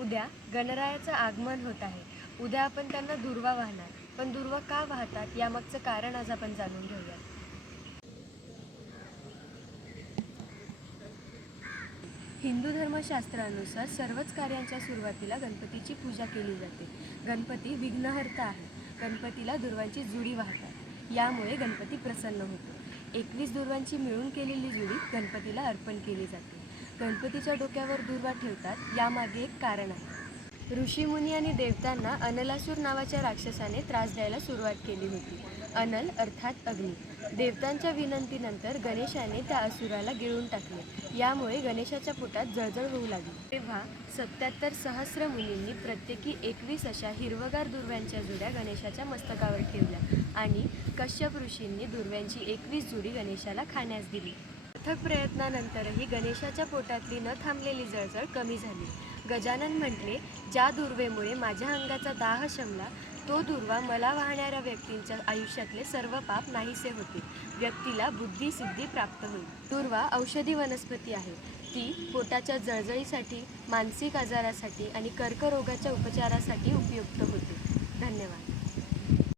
उद्या गणरायाचं आगमन होत आहे. उद्या आपण त्यांना दुर्वा वाहणार. पण दुर्वा का वाहतात यामागचं कारण आज आपण जाणून घेऊया. हिंदू धर्मशास्त्रानुसार सर्वच कार्यांच्या सुरुवातीला गणपतीची पूजा केली जाते. गणपती विघ्नहर्ता आहे. गणपतीला दुर्वांची जुडी वाहतात. यामुळे गणपती प्रसन्न होतो. 21 दुर्वांची मिळून केलेली जुडी गणपतीला अर्पण केली जाते. गणपतीच्या डोक्यावर दुर्वा ठेवतात. यामागे एक कारण आहे. ऋषीमुनी आणि देवतांना अनलासूर नावाच्या राक्षसाने त्रास द्यायला सुरुवात केली होती. अनल अर्थात अग्नी. देवतांच्या विनंतीनंतर गणेशाने त्या असुराला गिळून टाकले. यामुळे गणेशाच्या पोटात जळजळ होऊ लागली. तेव्हा 77 सहस्र मुनींनी प्रत्येकी 21 अशा हिरवगार दुर्व्यांच्या जुड्या गणेशाच्या मस्तकावर ठेवल्या आणि कश्यप ऋषींनी दुर्व्यांची 21 जुडी गणेशाला खाण्यास दिली. अथक प्रयत्नानंतरही गणेशाच्या पोटातली न थांबलेली जळजळ कमी झाली. गजानन म्हटले, ज्या दुर्वेमुळे माझ्या अंगाचा दाह शमला, तो दुर्वा मला वाहणाऱ्या व्यक्तींच्या आयुष्यातले सर्व पाप नाहीसे होतील. व्यक्तीला बुद्धी सिद्धी प्राप्त होईल. दुर्वा औषधी वनस्पती आहे. ती पोटाच्या जळजळीसाठी, मानसिक आजारासाठी आणि कर्करोगाच्या उपचारासाठी उपयुक्त होते. धन्यवाद.